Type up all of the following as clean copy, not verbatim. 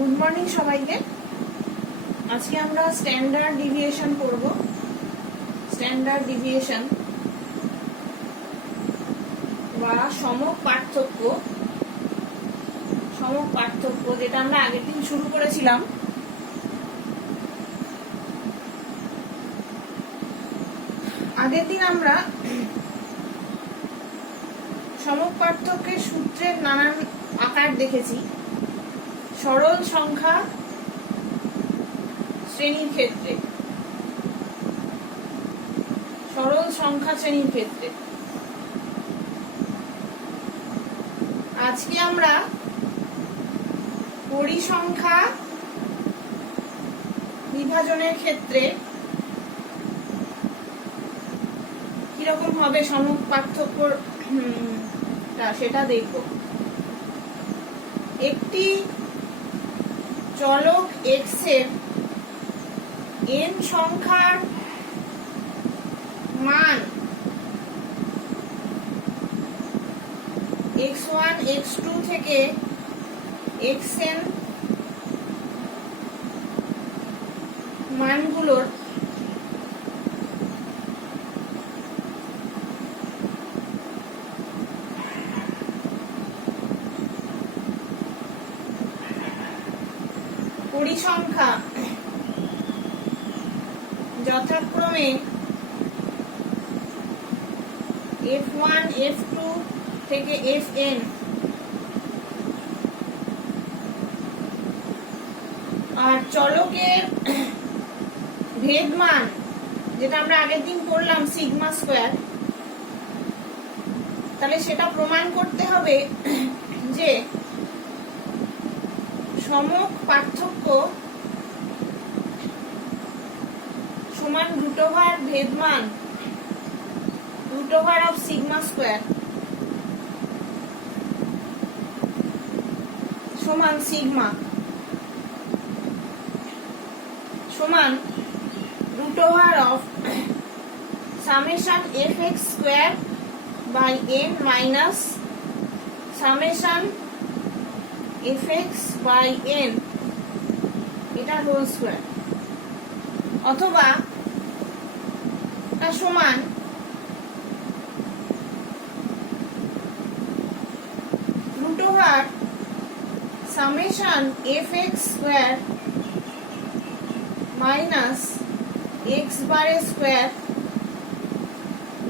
Good morning সবাইকে। আজকে আমরা স্ট্যান্ডার্ড ডিভিয়েশন করব। স্ট্যান্ডার্ড ডিভিয়েশন বা সমক পার্থক্য, যেটা আমরা আগের দিন শুরু করেছিলাম। আগের দিন আমরা সমক পার্থক্যের সূত্রের নানান আকার দেখেছি। সরল সংখ্যা শ্রেণীর ক্ষেত্রে, আজকে আমরা পরিসংখ্যা বিভাজনের ক্ষেত্রে কিরকম হবে সমক পার্থক্য সেটা দেখব। একটি চলক x এর n সংখ্যার মান x1 x2 থেকে xn মানগুলোর পরিসংখ্যা যথাক্রমে f1 f2 থেকে fn আর চলকের ভেদমান, যেটা আমরা আগের দিন পড়লাম সিগমা স্কয়ার, তাহলে সেটা প্রমাণ করতে হবে যে সমক পার্থক্য সমান রুট ওভার ভেদমান, root over of sigma square সমান সিগমা সমান root over of summation fx square by n minus summation fx by n এটা হোল স্কয়ার, অথবা তা সমান root over summation fx square minus x বারের স্কয়ার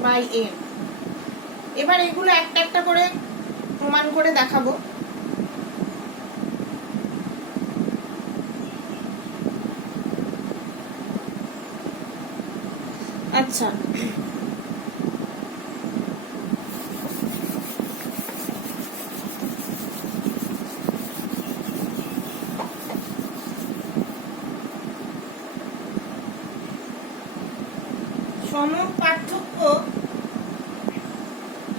বাই n। এবার এগুলো একটা একটা করে প্রমাণ করে দেখাবো। আচ্ছা, সমক পার্থক্য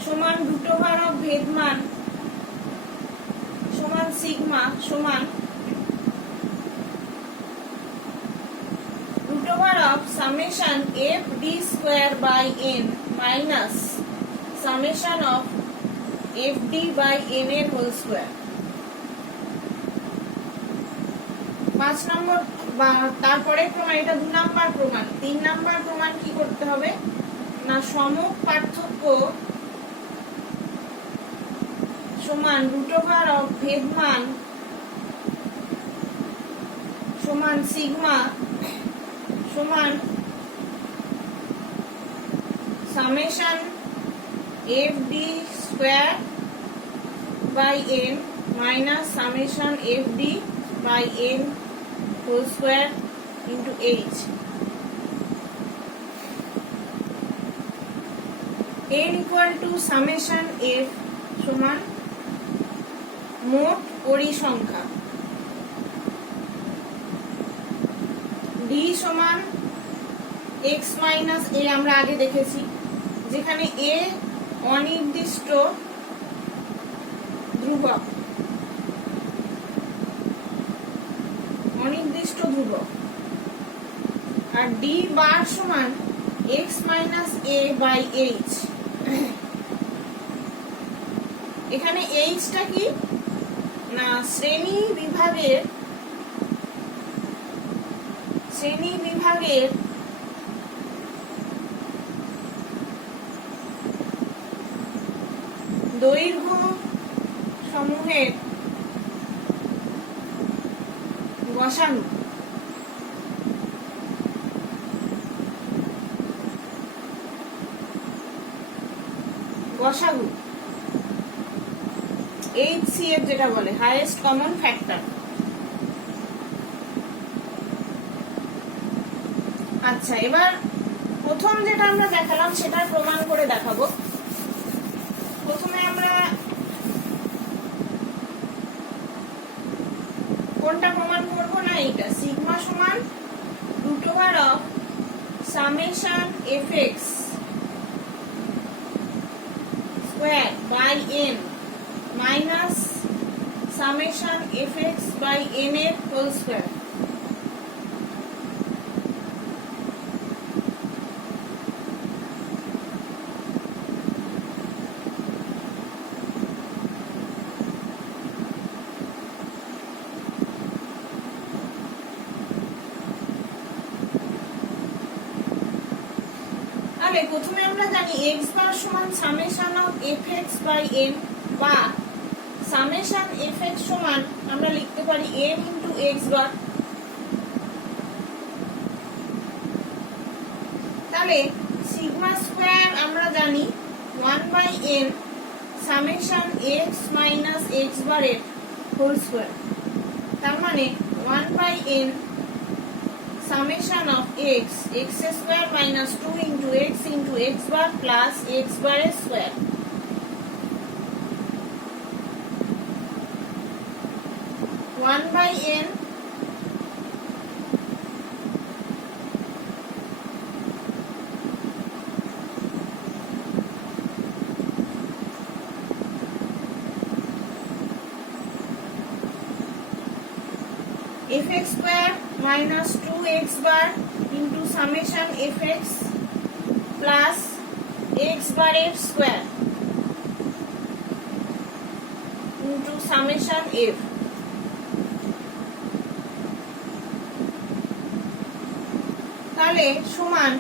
সমান রুট ওভার অফ ভেদমান সমান সিগমা সমান root over of summation f d square by n minus summation of f d by n এর হোল স্কয়ার। 5 নম্বর বা তারপরে প্রমাণ, এটা 2 নাম্বার প্রমাণ। 3 নাম্বার প্রমাণ কি করতে হবে না, সমক পার্থক্য সমান রুট ওভার অফ ভেদমান সমান সিগমা সমান summation f d square by n minus summation f d by n whole square into h। n equal to summation f সমান মোট পরিসংখ্যা, d সমান x মাইনাস a আমরা আগে দেখেছি, যেখানে a অনির্দিষ্ট ধ্রুবক, আর d বার সমান x minus a by h। এখানে h টা কি না, শ্রেণী বিভাগের শ্রেণী বিভাগের দৈর্ঘ্য সমূহের গসাগু HCF যেটা বলে হাইয়েস্ট কমন ফ্যাক্টর। আচ্ছা, এবার প্রথম যেটা আমরা দেখালাম সেটা প্রমাণ করে দেখাবো। প্রথমে আমরা কোনটা প্রমাণ করব না, এটা সিগমা সমান √, summation fx square by n minus summation fx by n এর হোল স্কয়ার। প্রথমে আমরা জানি x বার সমান summation of fx by n, বা সামেশন fx সমান আমরা লিখতে পারি n ইনটু x বার। তাহলে সিগমা স্কয়ার আমরা জানি 1 by n summation x minus x বারের হোল স্কয়ার। তার মানে 1 by n summation of x square minus 2 into x bar plus x bar square। one by n fx square minus 2x bar into summation fx plus x bar f square into summation f। তাহলে সমান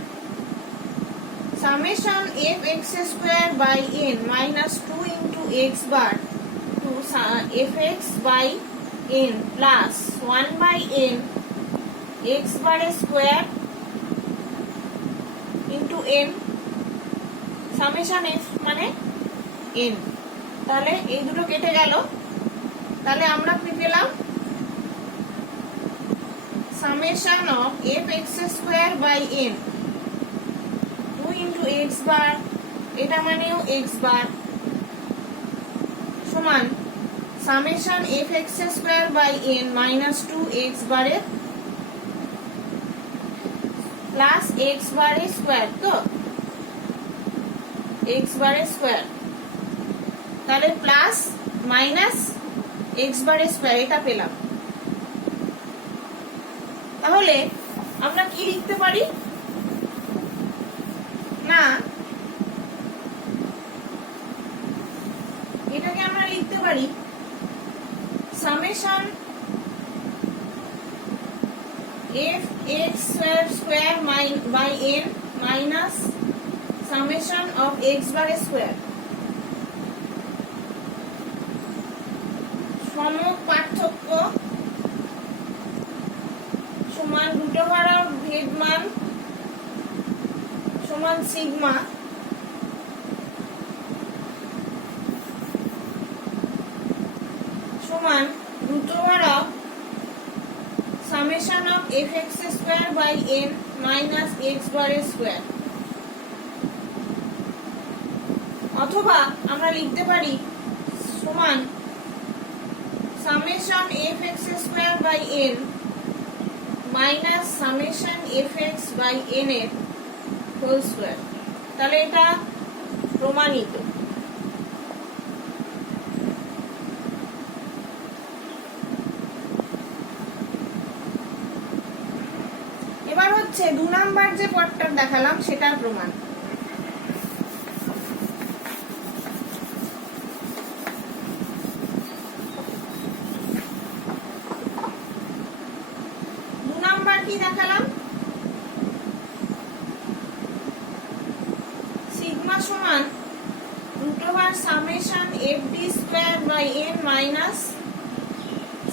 summation fx square by n minus 2 into x bar to fx by n plus 1 by n x bar square into n summation f মানে n। তাহলে এই দুটো কেটে গেল। তাহলে আমরা কি পেলাম, summation of fx square by n 2 into x bar, এটা মানেও x bar সমান summation fx square by n minus 2x bar plus x bar square, তো x bar square, তাহলে plus minus x bar square এটা পেলাম। তাহলে আমরা কি লিখতে পারি না, এটাকে আমরা লিখতে পারি summation fx square by n minus summation of x bar square সমক পার্থক্য সমান √, ভেদমান সমান সিগমা সমান √, summation of fx square by n minus x bar square। অথবা আমরা লিখতে পারি সমান summation fx square by n minus summation fx by n এর হোল স্কয়ার। তাহলে এটা প্রমাণিত। এবার হচ্ছে 2 নাম্বার যে পটটা দেখালাম সেটার প্রমাণ। কি দেখালাম, সমান root over summation F D square by N minus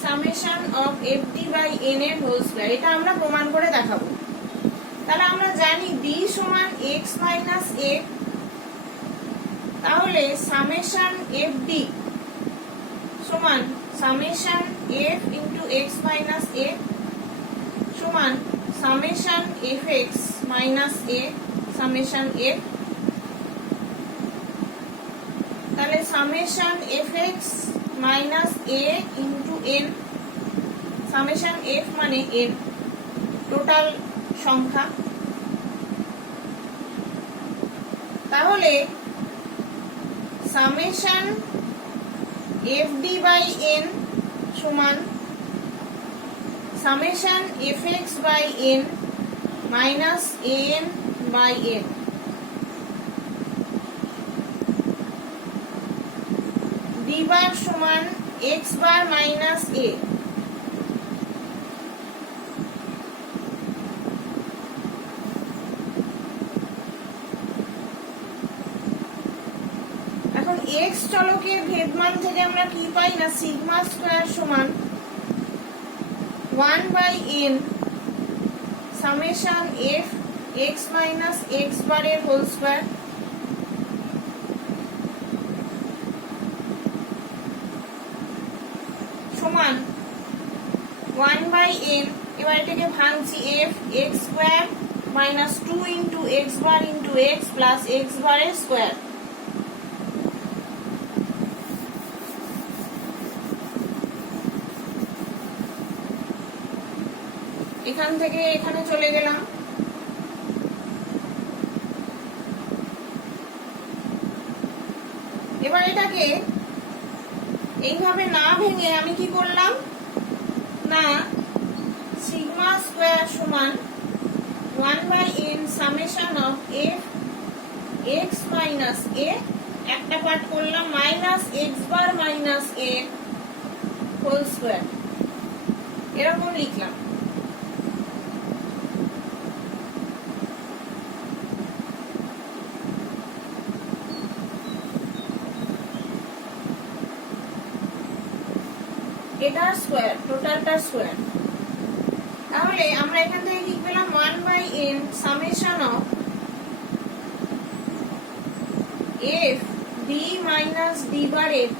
summation of F D by N এর হোল স্কোয়ার। এটা আমরা প্রমাণ করে দেখাবো। তাহলে আমরা জানি ডি সমান এক্স মাইনাস এ, তাহলে সামেশন এফ ডি সমান summation F into X minus A সমান summation F X minus A summation F. তাহলে summation F X minus A into N, summation F মানে এন, টোটাল সংখ্যা। তাহলে summation F D by N সমান summation F X by N minus N by N. D bar সমান X bar minus এ। এখন x চলকের ভেদমান থেকে আমরা কি পাই না, সিগমা স্কয়ার সমান 1 by N summation F X minus X বারের হোল স্কয়ার সমান 1 বাই এন। এবার এটাকে ভাঙছি, F X square minus 2 into X bar into X plus X বারের স্কয়ার। এখান থেকে এখানে চলে গেলাম। এবার এটাকে এইভাবে না ভেঙে আমি কি করলাম না, সিগমা স্কয়ার সমান 1 by N summation of F X minus A, একটা পার্ট করলাম minus X bar minus A whole square, এরকম লিখলাম। এটা স্কয়ার, টোটালটা স্কয়ার। তাহলে আমরা এখান থেকে কি পেলাম, 1 by N summation of F D minus D bar F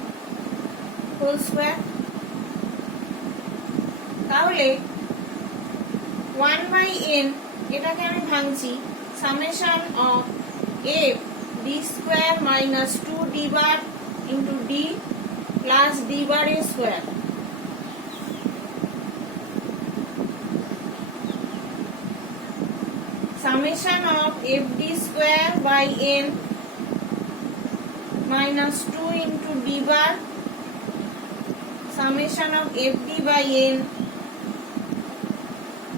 whole square. তাহলে 1 বাই এন এটাকে আমি ভাঙছি, summation of F D square minus 2 D bar into D plus D bar এর square summation of fd square by n minus 2 into d bar summation of fd by n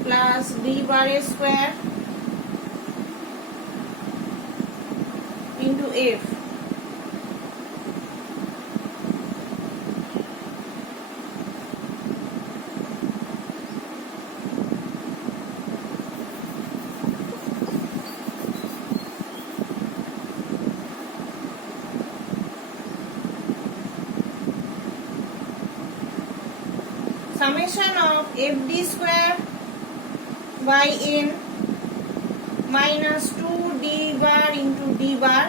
plus d bar square into f. Summation of fd square by n minus 2 d bar into d bar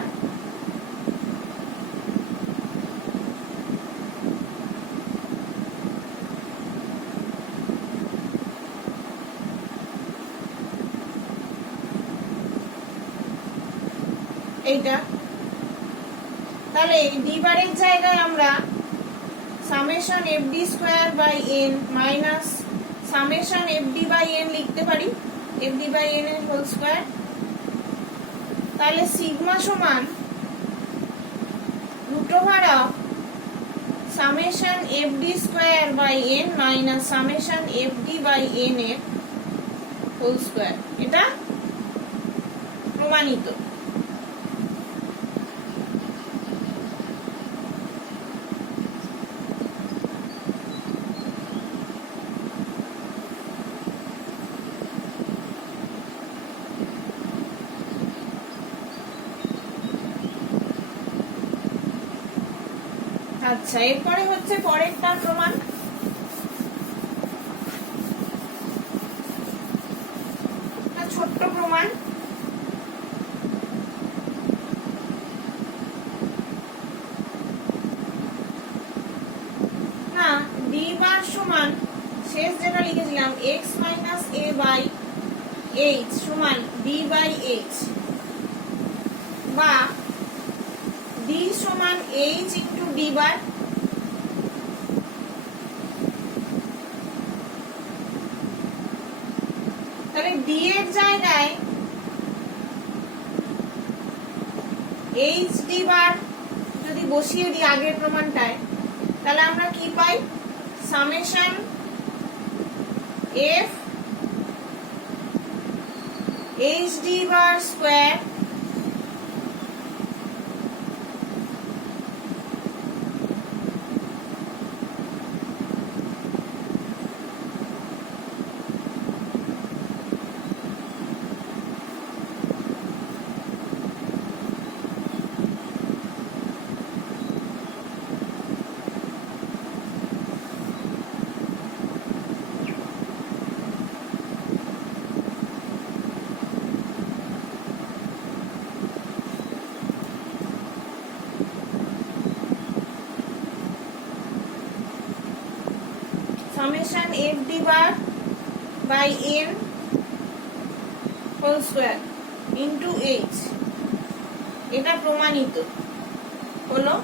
এইটা। তাহলে D বারের জায়গায় আমরা summation fd square by n minus summation fd by n লিখতে পারি, fd by n এর whole square. তাহলে sigma সমান root over of summation fd square by n minus summation fd by n এর হোল স্কয়ার। এটা প্রমাণিত। আচ্ছা, এরপরে হচ্ছে পরেরটা প্রমাণ। ছোট্ট প্রমাণ। না, ডি বার সমান শেষ যেটা লিখেছিলাম x minus a by h সমান d বাই h, বা d সমান h ইন্টু d বার। তাহলে d এর জায়গায় h d বার যদি বসিয়ে দিই আগের প্রমাণটায়, তাহলে আমরা কি পাই? Summation f h d bar square summation f d bar by n whole square into h। এটা প্রমাণিত হলো।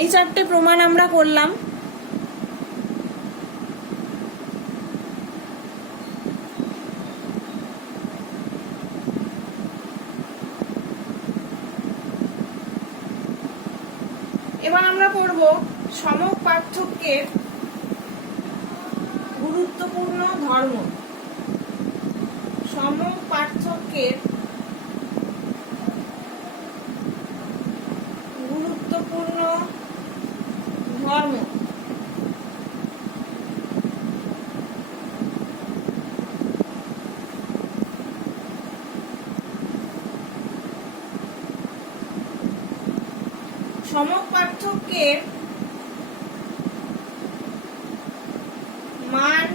এই চারটে প্রমাণ আমরা করলাম। এবার আমরা পড়ব সমক পার্থক্যের গুরুত্বপূর্ণ ধর্ম। সমক পার্থক্যের গুরুত্বপূর্ণ ধর্ম। সমক পার্থক্যের মান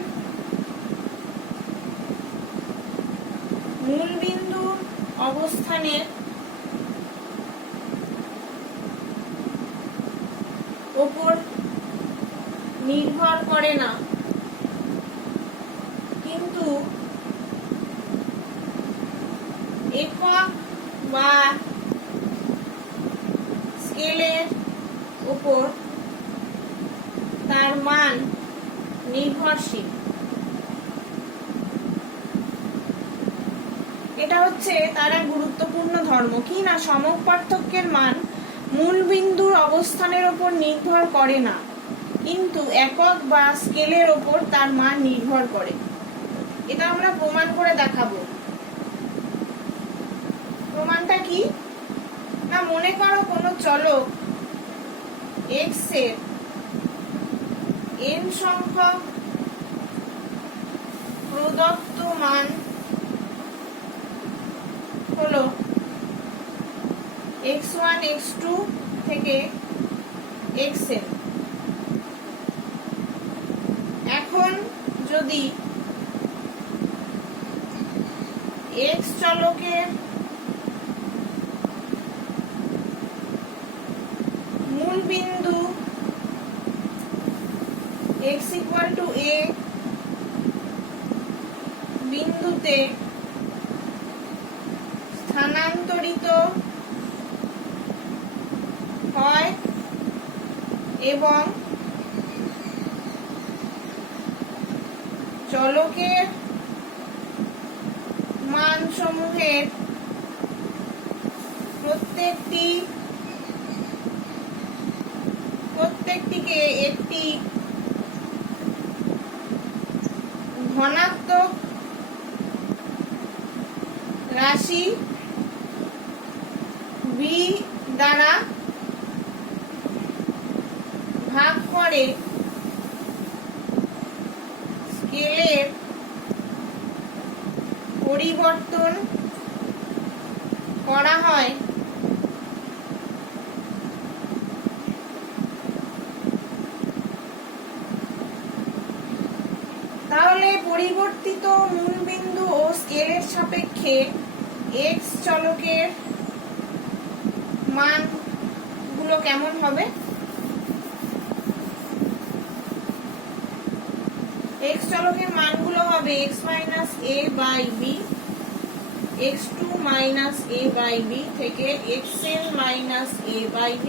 মূলবিন্দুর অবস্থানের ওপর নির্ভর করে না, কিন্তু একক বা স্কেলের উপর তার মান নির্ভরশীল। এটা হচ্ছে তার এক গুরুত্বপূর্ণ ধর্ম। কি না, সমক পার্থক্যের মান মূল বিন্দুর অবস্থানের উপর নির্ভর করে না, কিন্তু একক বা স্কেলের উপর তার মান নির্ভর করে। এটা আমরা প্রমাণ করে দেখাবো। প্রমাণটা কি না, মনে করো কোনো চলক x এর n সংখ্যক প্রদত্ত মান হলো x1 x2 থেকে xn। এখন যদি x চলকের মূল বিন্দু x = a বিন্দুতে স্থানান্তরিত হয় এবং চলকের মান সমূহের প্রত্যেকটিকে একটি ধনাত্মক রাশি b দ্বারা ভাগ করে স্কেলের পরিবর্তন করা হয় তাহলে পরিবর্তিত মূলবিন্দু ও স্কেলের সাপেক্ষে x চলকের মানগুলো কেমন হবে? x চলকের মানগুলো হবে x minus a by b, x2 minus a by b থেকে xn minus a by b।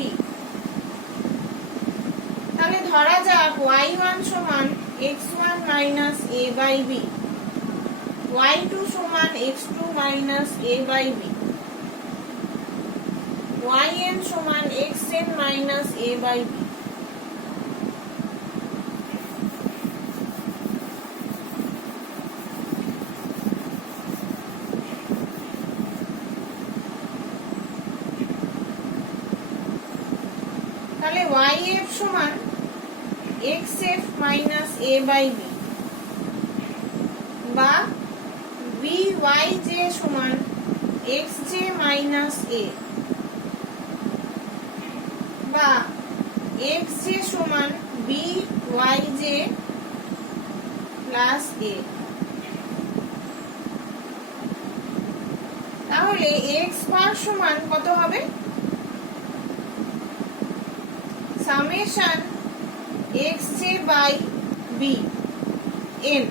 তাহলে ধরা যাক y1 সমান x1 minus a by b, y2 সমান x2 minus a by b, yn সমান xn minus a by b। তাহলে yf সমান xf minus a by b বা byj সমান xj minus a বা xj সমান byj plus a। তাহলে x bar সমান কত হবে? summation xj by b n,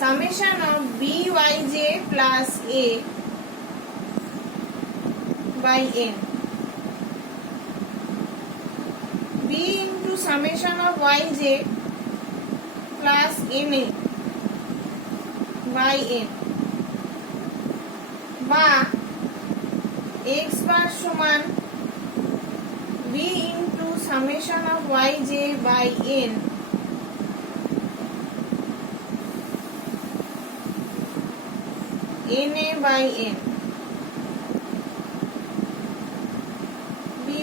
summation of byj plus a by n, b into summation of yj plus na by n বা x bar সমান b into summation of yj by n na by n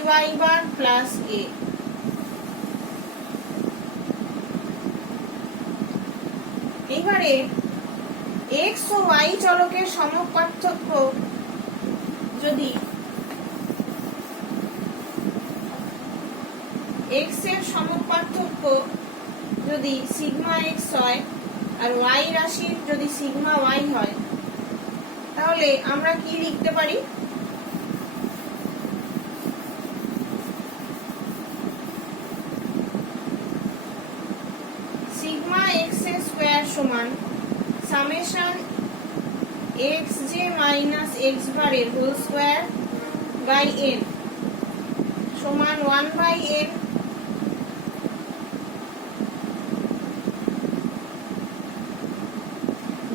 by bar plus a। এবারে x ও y চলকের সমপার্থক্য যদি x এর সমপার্থক্য যদি sigma x হয় আর y রাশির যদি সিগমা y হয় তাহলে আমরা কি লিখতে পারি? সিগমা x স্কয়ার সমান সামেশন xj মাইনাস x বারের হোল স্কয়ার বাই n সমান 1 by n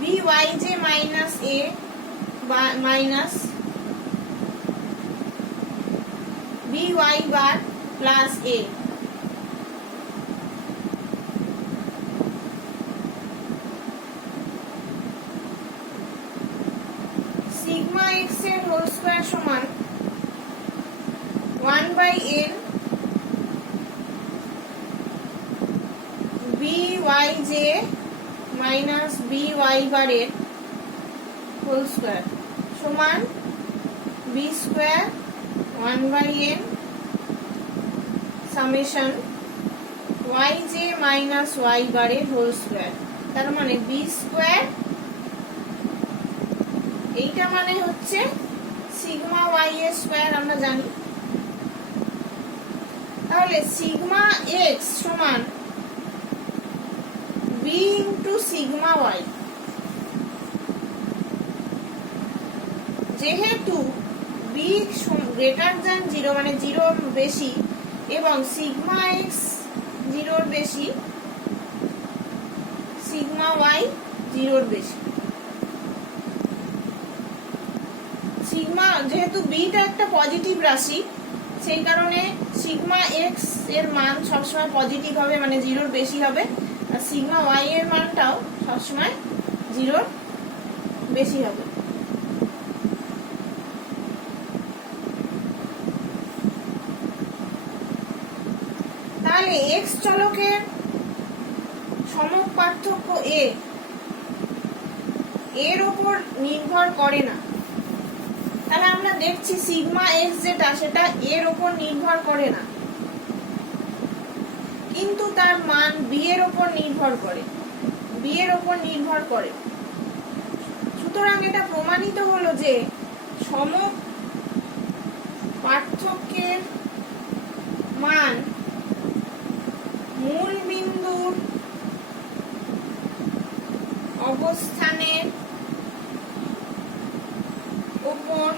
byj minus a minus by bar plus a। Sigma x এর হোল স্কয়ার সমান 1 by n byj minus by বারের হোল স্কয়ার সমান b square 1 by n summation yj minus y বারের whole square. তার মানে b square, এইটা মানে হচ্ছে সিগমা y এর স্কয়ার আমরা জানি। তাহলে সিগমা x সমান b ইনটু সিগমা y। যেহেতু b গ্রেটার দ্যান 0 মানে 0 বেশি এবং সিগমা x 0 বেশি সিগমা ওয়াই 0-র বেশি। সিগমা যেহেতু বিটা একটা পজিটিভ রাশি, সেই কারণে সিগমা এক্স এর মান সবসময় পজিটিভ হবে, মানে 0-র বেশি হবে, আর সিগমা ওয়াই এর মানটাও সবসময় 0-র বেশি হবে। তাহলে এক্স চলকের সমক পার্থক্য এর ওপর নির্ভর করে না। তাহলে আমরা দেখছি সিগমা এক্স যেটা, সেটা এর ওপর নির্ভর করে না, কিন্তু তার মান বি এর ওপর নির্ভর করে, বি এর ওপর নির্ভর করে। সুতরাং এটা প্রমাণিত হলো যে সমক পার্থক্যের মান মূল বিন্দুর অবস্থানের উপর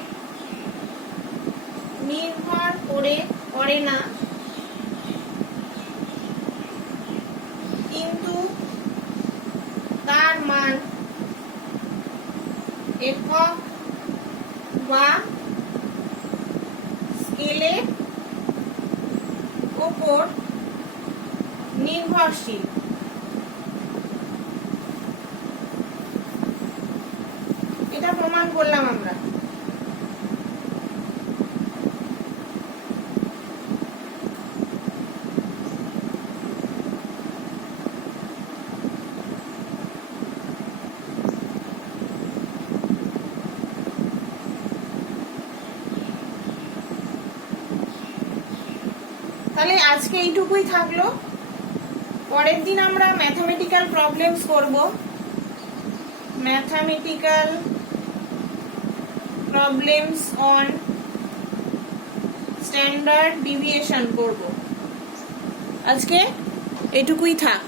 নির্ভর করে না, কিন্তু তার মান একক বা স্কেলের উপর নির্ভরশীল। এটা প্রমাণ করলাম আমরা। তাহলে আজকে এইটুকুই থাকলো। পরের দিন আমরা ম্যাথমেটিক্যাল প্রবলেমস করব, mathematical problems on standard deviation করব। আজকে এটুকুই থাক।